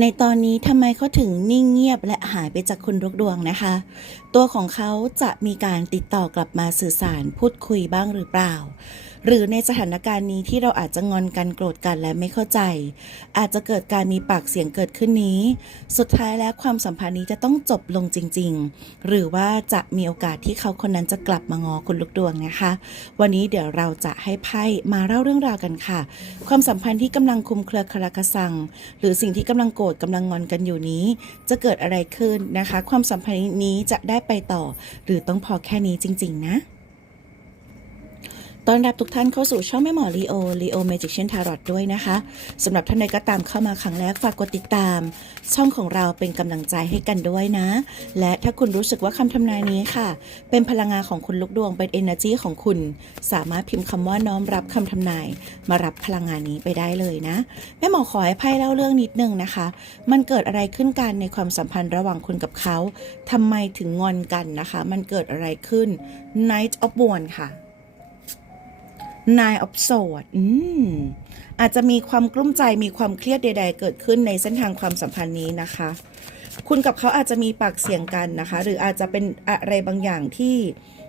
ในตอนนี้ทำไมเขาถึงนิ่งเงียบและหายไปจากคุณลูกดวงนะคะ ตัวของเขาจะมีการติดต่อกลับมาสื่อสารพูดคุยบ้างหรือเปล่า หรือในสถานการณ์นี้ที่เราอาจจะงอนกันโกรธกันและไม่เข้าใจ อาจจะเกิดการมีปากเสียงเกิดขึ้นนี้ สุดท้ายแล้วความสัมพันธ์นี้จะต้องจบลงจริง ๆ หรือว่าจะมีโอกาสที่เขาคนนั้นจะกลับมางอคุณลูกดวงนะคะ วันนี้เดี๋ยวเราจะให้ไพ่มาเล่าเรื่องราวกันค่ะ ความสัมพันธ์ที่กำลังคุมเครือคาราคาซัง หรือสิ่งที่กำลังโกรธกำลังงอนกันอยู่นี้ จะเกิดอะไรขึ้นนะคะ ความสัมพันธ์นี้จะได้ไปต่อ หรือต้องพอแค่นี้จริง ๆ นะ ตอนรับทุกท่านเข้าสู่ช่องแม่หมอลีโอลีโอเมจิกเชนทารอตด้วยนะคะสำหรับท่านใดก็ตามเข้ามาครั้งแรกฝากกดติดตาม ช่องของเราเป็นกำลังใจให้กันด้วยนะ และถ้าคุณรู้สึกว่าคำทำนายนี้ค่ะ เป็นพลังงานของคุณลูกดวงเป็น energy ของคุณ สามารถพิมพ์คำว่าน้อมรับคำทำนาย มารับพลังงานนี้ไปได้เลยนะ แม่หมอขอให้ไพ่เล่าเรื่องนิดนึงนะคะ มันเกิดอะไรขึ้นกันในความสัมพันธ์ระหว่างคุณกับเขาทำไมถึงงอนกันนะคะ มันเกิดอะไรขึ้น Night of w a n d ค่ะ Nine of Swords อืม อาจจะมีความกลุ้มใจมีความเครียดใด ๆ เกิดขึ้นในเส้นทางความสัมพันธ์นี้นะคะ คุณกับเขาอาจจะมีปากเสียงกันนะคะ หรืออาจจะเป็นอะไรบางอย่างที่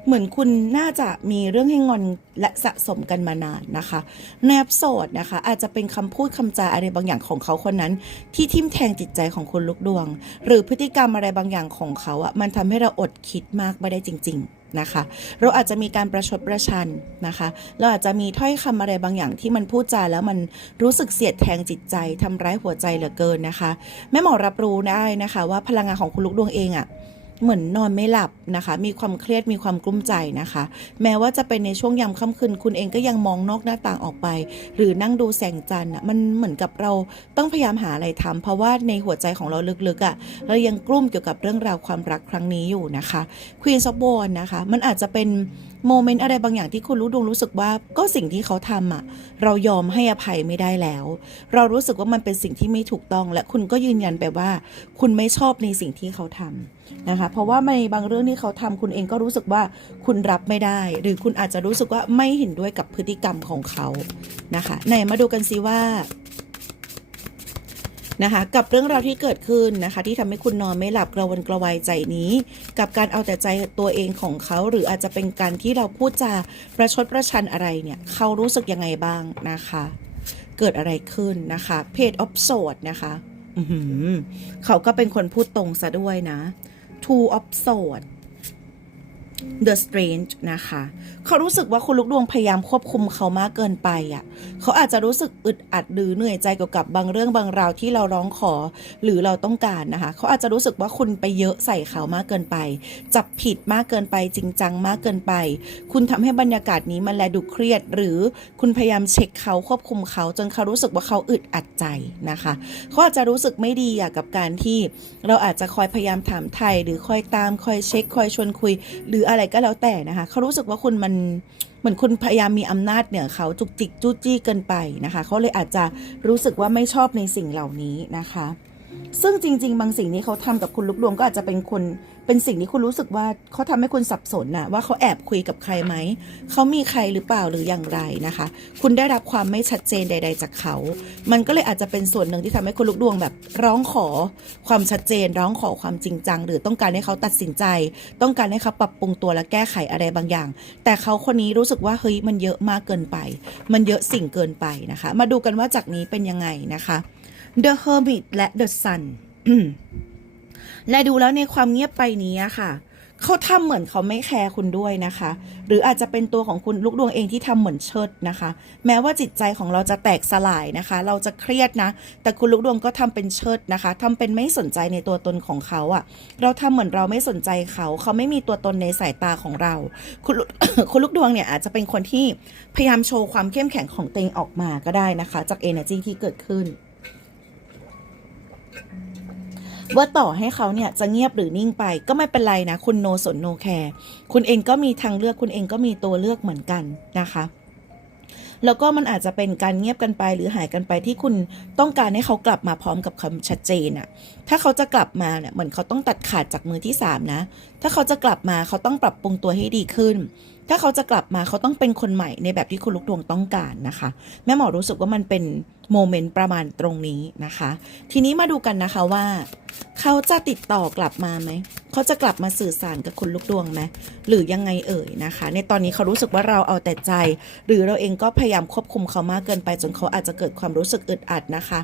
เหมือนคุณน่าจะมีเรื่องให้งอนและสะสมกันมานานนะคะแนบโสดนะคะ อาจจะเป็นคำพูดคำจาอะไรบางอย่างของเขาคนนั้น ที่ทิ่มแทงจิตใจของคุณลูกดวง หรือพฤติกรรมอะไรบางอย่างของเขาอะมันทำให้เราอดคิดมากไม่ได้จริง ๆ นะคะ เราอาจจะมีการประชดประชันนะคะ เราอาจจะมีถ้อยคำอะไรบางอย่างที่มันพูดจาแล้วมันรู้สึกเสียดแทงจิตใจทำร้ายหัวใจเหลือเกินนะคะ แม่หมอรับรู้ได้นะคะ ว่าพลังงานของคุณลูกดวงเองอะ เหมือนนอนไม่หลับนะคะ มีความเครียดมีความกลุ้มใจนะคะ แม้ว่าจะเป็นในช่วงยามค่ำคืนคุณเองก็ยังมองนอกหน้าต่างออกไป หรือนั่งดูแสงจันทร์อะมันเหมือนกับเราต้องพยายามหาอะไรทำเพราะว่าในหัวใจของเราลึกๆอะ่ะเรายังกลุ้มเกี่ยวกับเรื่องราวความรักครั้งนี้อยู่นะคะ Queen of w a n d นะคะ มันอาจจะเป็นโมเมนต์อะไรบางอย่างที่คุณรู้ดวงรู้สึกว่าก็สิ่งที่เขาทำอะ เรายอมให้อภัยไม่ได้แล้ว เรารู้สึกว่ามันเป็นสิ่งที่ไม่ถูกต้อง และคุณก็ยืนยันไปว่า คุณไม่ชอบในสิ่งที่เขาทำนะคะ เพราะว่าในบางเรื่องที่เขาทำคุณเองก็รู้สึกว่าคุณรับไม่ได้ หรือคุณอาจจะรู้สึกว่าไม่เห็นด้วยกับพฤติกรรมของเขานะคะ ไหนมาดูกันซิว่า นะคะ กับเรื่องราวที่เกิดขึ้นนะคะ ที่ทำให้คุณนอนไม่หลับกระวนกระวายใจนี้ กับการเอาแต่ใจตัวเองของเขา หรืออาจจะเป็นการที่เราพูดจาประชดประชันอะไรเนี่ย เขารู้สึกยังไงบ้างนะคะ เกิดอะไรขึ้นนะคะเพจออฟโซดนะคะเขาก็เป็นคนพูดตรงซะด้วยนะ Two of Swords The Strange นะคะ เขารู้สึกว่าคุณลูกดวงพยายามควบคุมเขามากเกินไปอะ เขาอาจจะรู้สึกอึดอัดหรือเหนื่อยใจเกี่ยวกับบางเรื่องบางราวที่เราร้องขอหรือเราต้องการนะคะ เขาอาจจะรู้สึกว่าคุณไปเยอะใส่เขามากเกินไป จับผิดมากเกินไปจริงจังมากเกินไป คุณทำให้บรรยากาศนี้มันแลดูเครียด หรือคุณพยายามเช็คเขาควบคุมเขาจนเขารู้สึกว่าเขาอึดอัดใจนะคะ เขาอาจจะรู้สึกไม่ดีอะกับการที่เราอาจจะคอยพยายามถามไทยหรือคอยตามคอยเช็คคอยชวนคุยหรืออะไรก็แล้วแต่นะคะเขารู้สึกว่าคุณมันเหมือนคุณพยายามมีอำนาจเหนือเขาจุกจิกจู้จี้เกินไปนะคะเขาเลยอาจจะรู้สึกว่าไม่ชอบในสิ่งเหล่านี้นะคะ ซึ่งจริง ๆ บางสิ่งที่เขาทำกับคุณลุกดวงก็อาจจะเป็นคนเป็นสิ่งที่คุณรู้สึกว่าเขาทำให้คุณสับสนนะว่าเขาแอบคุยกับใครไหมเขามีใครหรือเปล่าหรืออย่างไรนะคะ คุณได้รับความไม่ชัดเจนใด ๆ จากเขา มันก็เลยอาจจะเป็นส่วนหนึ่งที่ทำให้คุณลุกดวงแบบร้องขอความชัดเจน ร้องขอความจริงจัง หรือต้องการให้เขาตัดสินใจ ต้องการให้เขาปรับปรุงตัวและแก้ไขอะไรบางอย่าง แต่เขาคนนี้รู้สึกว่าเฮ้ยมันเยอะมากเกินไป มันเยอะสิ่งเกินไปนะคะ มาดูกันว่าจากนี้เป็นยังไงนะคะ The Hermit และ The Sun และดูแล้วในความเงียบไปนี้ค่ะ เขาทำเหมือนเขาไม่แคร์คุณด้วยนะคะ หรืออาจจะเป็นตัวของคุณลูกดวงเองที่ทำเหมือนเชิดนะคะ แม้ว่าจิตใจของเราจะแตกสลายนะคะ เราจะเครียดนะ แต่คุณลูกดวงก็ทำเป็นเชิดนะคะทำเป็นไม่สนใจในตัวตนของเขาอะเราทำเหมือนเราไม่สนใจเขา เขาไม่มีตัวตนในสายตาของเรา คุณลูกคุณลูกดวงเนี่ยอาจจะเป็นคนที่พยายามโชว์ความเข้มแข็งของตัวเองออกมาก็ได้นะคะ จาก energy ที่เกิดขึ้น ว่าต่อให้เขาเนี่ยจะเงียบหรือนิ่งไป ก็ไม่เป็นไรนะคุณโนสนโนแคร์คุณเองก็มีทางเลือกคุณเองก็มีตัวเลือกเหมือนกันนะคะแล้วก็มันอาจจะเป็นการเงียบกันไปหรือหายกันไปที่คุณต้องการให้เขากลับมาพร้อมกับคำชัดเจนอะถ้าเขาจะกลับมาเนี่ยเหมือนเขาต้องตัดขาดจากมือที่สามนะ ถ้าเขาจะกลับมาเขาต้องปรับปรุงตัวให้ดีขึ้น ถ้าเขาจะกลับมาเขาต้องเป็นคนใหม่ในแบบที่คุณลูกดวงต้องการนะคะ แม่หมอรู้สึกว่ามันเป็นโมเมนต์ประมาณตรงนี้นะคะ ทีนี้มาดูกันนะคะว่า เขาจะติดต่อกลับมาไหม เขาจะกลับมาสื่อสารกับคุณลูกดวงไหมหรือยังไงเอ่ยนะคะ ในตอนนี้เขารู้สึกว่าเราเอาแต่ใจ หรือเราเองก็พยายามควบคุมเขามากเกินไป จนเขาอาจจะเกิดความรู้สึกอึดอัดนะคะ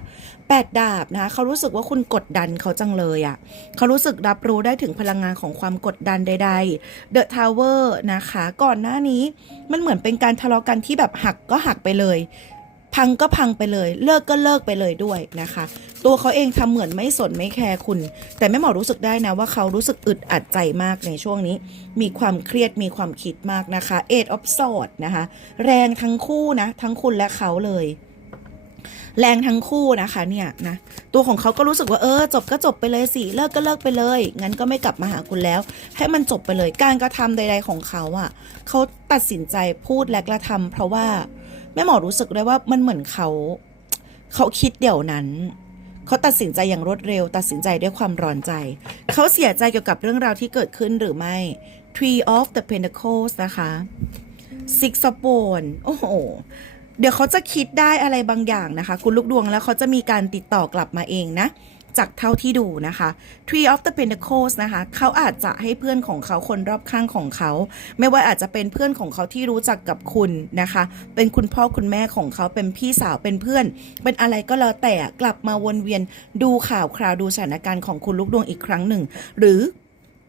แปดดาบนะคะเขารู้สึกว่าคุณกดดันเขาจังเลยอะ่ะเขารู้สึกรับรู้ได้ถึงพลังงานของความกดดันใดๆ The Tower นะคะ ก่อนหน้านี้มันเหมือนเป็นการทะเลาะกันที่แบบหักก็หักไปเลย พังก็พังไปเลย เลิกก็เลิกไปเลยด้วยนะคะ ตัวเขาเองทำเหมือนไม่สนไม่แคร์คุณ แต่แม่หมอรู้สึกได้นะว่าเขารู้สึกอึดอัดใจมากในช่วงนี้ มีความเครียดมีความคิดมากนะคะ Eight of Swords นะคะ แรงทั้งคู่นะ ทั้งคุณและเขาเลยแรงทั้งคู่นะคะเนี่ยนะตัวของเขาก็รู้สึกว่าเออจบก็จบไปเลยสิเลิกก็เลิกไปเลย งั้นก็ไม่กลับมาหาคุณแล้ว ให้มันจบไปเลยการกระทำใด ๆของเขาอะ่ะเขาตัดสินใจพูดและกระทำเพราะว่า แม่หมอรู้สึกได้ว่ามันเหมือนเขา เขาคิดเดี๋ยวนั้น เขาตัดสินใจอย่างรวดเร็ว ตัดสินใจด้วยความร้อนใจ เขาเสียใจเกี่ยวกับเรื่องราวที่เกิดขึ้นหรือไม่ Tree of the Pentacles นะคะ Six of w a n d โอ้โหเดี๋ยวเขาจะคิดได้อะไรบางอย่างนะคะ คุณลูกดวงแล้วเขาจะมีการติดต่อกลับมาเองนะ จากเท่าที่ดูนะคะ Tree of the Pentacles นะคะเขาอาจจะให้เพื่อนของเขาคนรอบข้างของเขา ไม่ว่าอาจจะเป็นเพื่อนของเขาที่รู้จักกับคุณนะคะ เป็นคุณพ่อคุณแม่ของเขาเป็นพี่สาวเป็นเพื่อน เป็นอะไรก็แล้วแต่กลับมาวนเวียนดูข่าวคราวดูสถานการณ์ของคุณลูกดวงอีกครั้งหนึ่ง หรือ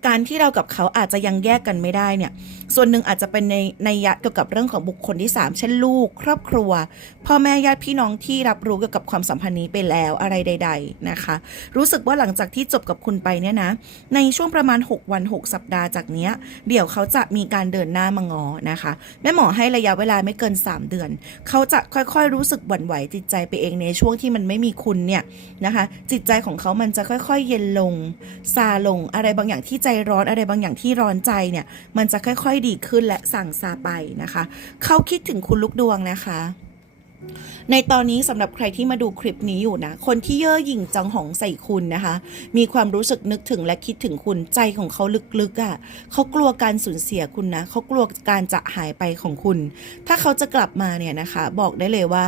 การที่เรากับเขาอาจจะยังแยกกันไม่ได้เนี่ย ส่วนหนึ่งอาจจะเป็นในในยะเกี่ยวกับเรื่องของบุคคลที่ 3 เช่นลูก ครอบครัว พ่อแม่ญาติพี่น้องที่รับรู้เกี่ยวกับความสัมพันธ์นี้ไปแล้วอะไรใด ๆนะคะ รู้สึกว่าหลังจากที่จบกับคุณไปเนี่ยนะ ในช่วงประมาณ 6 วัน 6 สัปดาห์จากเนี้ย เดี๋ยวเขาจะมีการเดินหน้ามางอนะคะ แม่หมอให้ระยะเวลาไม่เกิน 3 เดือน เขาจะค่อยๆ รู้สึกหวั่นไหวจิตใจไปเองในช่วงที่มันไม่มีคุณเนี่ยนะคะ จิตใจของเขามันจะค่อย ๆ เย็นลงซาลงอะไรบางอย่างที่ใจร้อนอะไรบางอย่างที่ร้อนใจเนี่ย มันจะค่อยๆดีขึ้นและสั่งซาไปนะคะ เขาคิดถึงคุณลูกดวงนะคะ ในตอนนี้สำหรับใครที่มาดูคลิปนี้อยู่นะ คนที่เย่อหยิ่งจังหองใส่คุณนะคะ มีความรู้สึกนึกถึงและคิดถึงคุณใจของเขาลึกๆอะ่ะเขากลัวการสูญเสียคุณนะเขากลัวการจะหายไปของคุณ ถ้าเขาจะกลับมาเนี่ยนะคะ บอกได้เลยว่า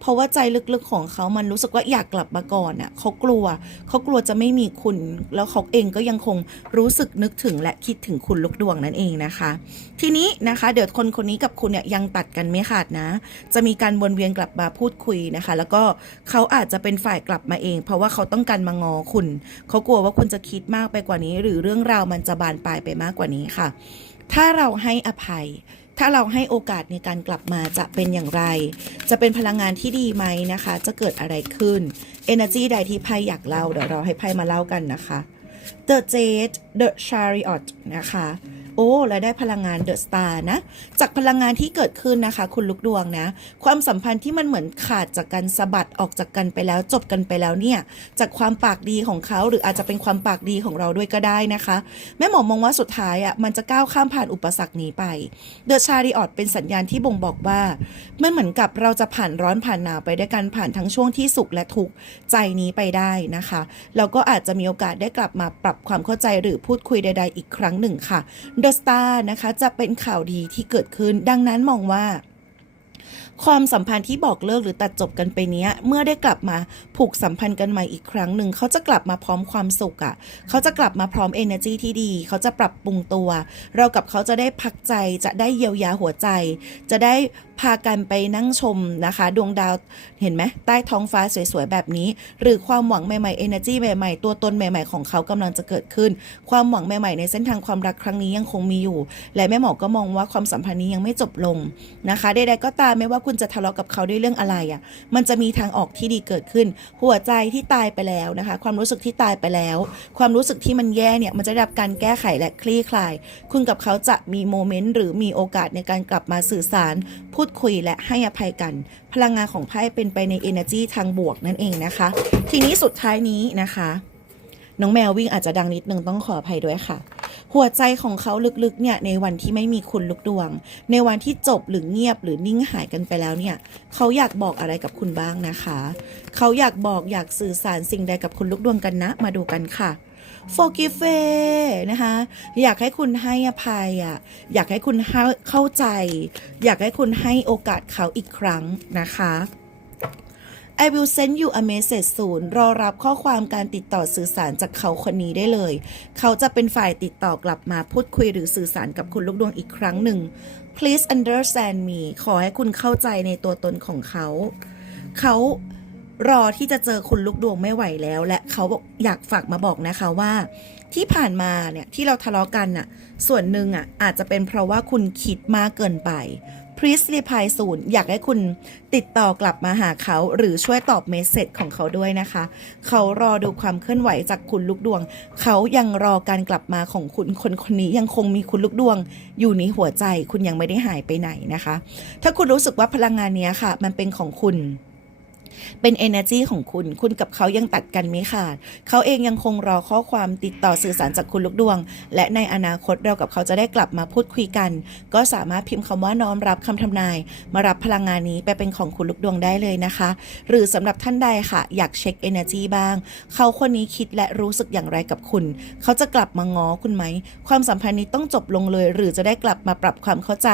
เพราะว่าใจลึกๆของเขามันรู้สึกว่าอยากกลับมาก่อนอะเขากลัวเขากลัวจะไม่มีคุณ แล้วเขาเองก็ยังคงรู้สึกนึกถึงและคิดถึงคุณลูกดวงนั่นเองนะคะ ทีนี้นะคะ เดี๋ยวคนคนนี้กับคุณเนี่ยยังตัดกันไม่ขาดนะ จะมีการวนเวียนกลับมาพูดคุยนะคะ แล้วก็เขาอาจจะเป็นฝ่ายกลับมาเอง เพราะว่าเขาต้องการมางอคุณ เขากลัวว่าคุณจะคิดมากไปกว่านี้ หรือเรื่องราวมันจะบานปลายไปมากกว่านี้ค่ะ ถ้าเราให้อภัย ถ้าเราให้โอกาสในการกลับมาจะเป็นอย่างไร จะเป็นพลังงานที่ดีไหมนะคะ จะเกิดอะไรขึ้น Energy ใดที่ไพ่อยากเล่าเดี๋ยวเราให้ไพ่มาเล่ากันนะคะ The Jade The Chariot นะคะ โอ้และได้พลังงาน The Star นะ จากพลังงานที่เกิดขึ้นนะคะ คุณลูกดวงนะ ความสัมพันธ์ที่มันเหมือนขาดจากกันสะบัดออกจากกันไปแล้วจบกันไปแล้วเนี่ย จากความปากดีของเขาหรืออาจจะเป็นความปากดีของเราด้วยก็ได้นะคะ แม่หมอมองว่าสุดท้ายอะมันจะก้าวข้ามผ่านอุปสรรคนี้ไป The Chariot เป็นสัญญาณที่บ่งบอกว่ามันเหมือนกับเราจะผ่านร้อนผ่านหนาวไปด้วยกันผ่านทั้งช่วงที่สุขและทุกข์ใจนี้ไปได้นะคะแล้วก็อาจจะมีโอกาสได้กลับมาปรับความเข้าใจหรือพูดคุยใด ๆ อีกครั้งหนึ่งค่ะเดอะสตาร์นะคะจะเป็นข่าวดีที่เกิดขึ้น ดังนั้นมองว่า ความสัมพันธ์ที่บอกเลิกหรือตัดจบกันไปเนี้ย เมื่อได้กลับมาผูกสัมพันธ์กันใหม่อีกครั้งหนึ่ง เขาจะกลับมาพร้อมความสุขอะ่ะ เขาจะกลับมาพร้อม energy ที่ดี เขาจะปรับปรุงตัว เรากับเขาจะได้พักใจจะได้เยียวยาหัวใจ จะได้พากันไปนั่งชมนะคะ ดวงดาวเห็นไหมใต้ท้องฟ้าสวยๆ แบบนี้ หรือความหวังใหม่ๆ energy ใหม่ๆ ตัวตนใหม่ๆ ของเขากำลังจะเกิดขึ้น ความหวังใหม่ๆ ในเส้นทางความรักครั้งนี้ยังคงมีอยู่ และแม่หมอก็มองว่าความสัมพันธ์นี้ยังไม่จบลงนะคะใดๆก็ตามไม่ว่าคุณจะทะเลาะกับเขาด้วยเรื่องอะไรอะ่ะ มันจะมีทางออกที่ดีเกิดขึ้น หัวใจที่ตายไปแล้วนะคะ ความรู้สึกที่ตายไปแล้ว ความรู้สึกที่มันแย่เนี่ยมันจะได้รับการแก้ไขและคลี่คลาย คุณกับเขาจะมีโมเมนต์หรือมีโอกาสในการกลับมาสื่อสารพูดดคุยและให้อภัยกัน พลังงานของไพ่เป็นไปใน energy ทางบวกนั่นเองนะคะ ทีนี้สุดท้ายนี้นะคะ น้องแมววิ่งอาจจะดังนิดนึงต้องขออภัยด้วยค่ะ หัวใจของเขาลึกๆเนี่ยในวันที่ไม่มีคุณลูกดวง ในวันที่จบหรือเงียบหรือนิ่งหายกันไปแล้วเนี่ย เขาอยากบอกอะไรกับคุณบ้างนะคะ เขาอยากบอกอยากสื่อสารสิ่งใดกับคุณลูกดวงกันนะ มาดูกันค่ะ forgive นะคะ อยากให้คุณให้อภัยอะ อยากให้คุณเข้าใจ อยากให้คุณให้โอกาสเขาอีกครั้งนะคะ I will send you a message soon รอรับข้อความการติดต่อสื่อสารจากเขาคนนี้ได้เลย เขาจะเป็นฝ่ายติดต่อกลับมาพูดคุยหรือสื่อสารกับคุณลูกดวงอีกครั้งหนึ่ง Please understand me ขอให้คุณเข้าใจในตัวตนของเขา เขา รอที่จะเจอคุณลูกดวงไม่ไหวแล้ว และเขาบอกอยากฝากมาบอกนะคะว่า ที่ผ่านมาเนี่ยที่เราทะเลาะกันน่ะ ส่วนหนึ่งอะอาจจะเป็นเพราะว่าคุณคิดมากเกินไป Please reply soon อยากให้คุณติดต่อกลับมาหาเขา หรือช่วยตอบเมสเซจของเขาด้วยนะคะ เขารอดูความเคลื่อนไหวจากคุณลูกดวง เขายังรอการกลับมาของคุณคนคนนี้ยังคงมีคุณลูกดวง อยู่ในหัวใจคุณยังไม่ได้หายไปไหนนะคะ ถ้าคุณรู้สึกว่าพลังงานนี้ค่ะ มันเป็นของคุณ เป็น energy ของคุณ คุณกับเขายังตัดกันไม่ขาด เขาเองยังคงรอข้อความติดต่อสื่อสารจากคุณลูกดวง และในอนาคตเรากับเขาจะได้กลับมาพูดคุยกัน ก็สามารถพิมพ์คำว่าน้อมรับคำทำนาย มารับพลังงานนี้ไปเป็นของคุณลูกดวงได้เลยนะคะ หรือสำหรับท่านใดค่ะ อยากเช็ค energy บ้าง เขาคนนี้คิดและรู้สึกอย่างไรกับคุณ เขาจะกลับมาง้อคุณไหม ความสัมพันธ์นี้ต้องจบลงเลย หรือจะได้กลับมาปรับความเข้าใจ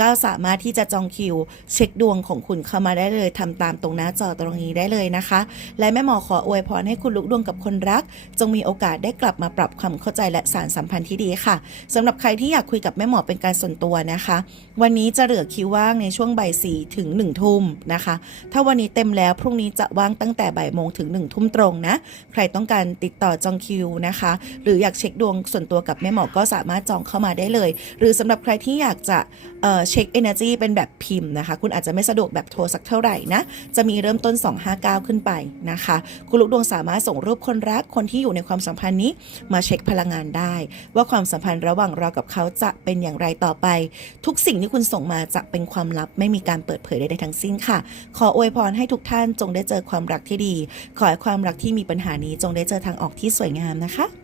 ก็สามารถที่จะจองคิว เช็คดวงของคุณเข้ามาได้เลยทำตามตรงหน้าจอตรงนี้ได้เลยนะคะ และแม่หมอขออวยพรให้คุณลูกดวงกับคนรัก จงมีโอกาสได้กลับมาปรับความเข้าใจและสารสัมพันธ์ที่ดีค่ะสำหรับใครที่อยากคุยกับแม่หมอเป็นการส่วนตัวนะคะ วันนี้จะเหลือคิวว่างในช่วงบ่ายสี่ถึงหนึ่งทุ่มนะคะ ถ้าวันนี้เต็มแล้วพรุ่งนี้จะว่างตั้งแต่บ่ายโมงถึงหนึ่งทุ่มตรงนะ ใครต้องการติดต่อจองคิวนะคะ หรืออยากเช็คดวงส่วนตัวกับแม่หมอก็สามารถจองเข้ามาได้เลย หรือสำหรับใครที่อยากจะเเช็ค Energy เป็นแบบพิมพ์นะคะ คุณอาจจะไม่สะดวกแบบโทรสักเท่าไหร่นะ จะมีเริ่มต้นน 259 ขึ้นไปนะคะคุณลูกดวงสามารถส่งรูปคนรักคนที่อยู่ในความสัมพันธ์นี้มาเช็คพลังงานได้ ว่าความสัมพันธ์ระหว่างเรากับเขาจะเป็นอย่างไรต่อไป ทุกสิ่งที่คุณส่งมาจะเป็นความลับไม่มีการเปิดเผยใดๆทั้งสิ้นค่ะ ขออวยพรให้ทุกท่านจงได้เจอความรักที่ดี ขอให้ความรักที่มีปัญหานี้จงได้เจอทางออกที่สวยงามนะคะ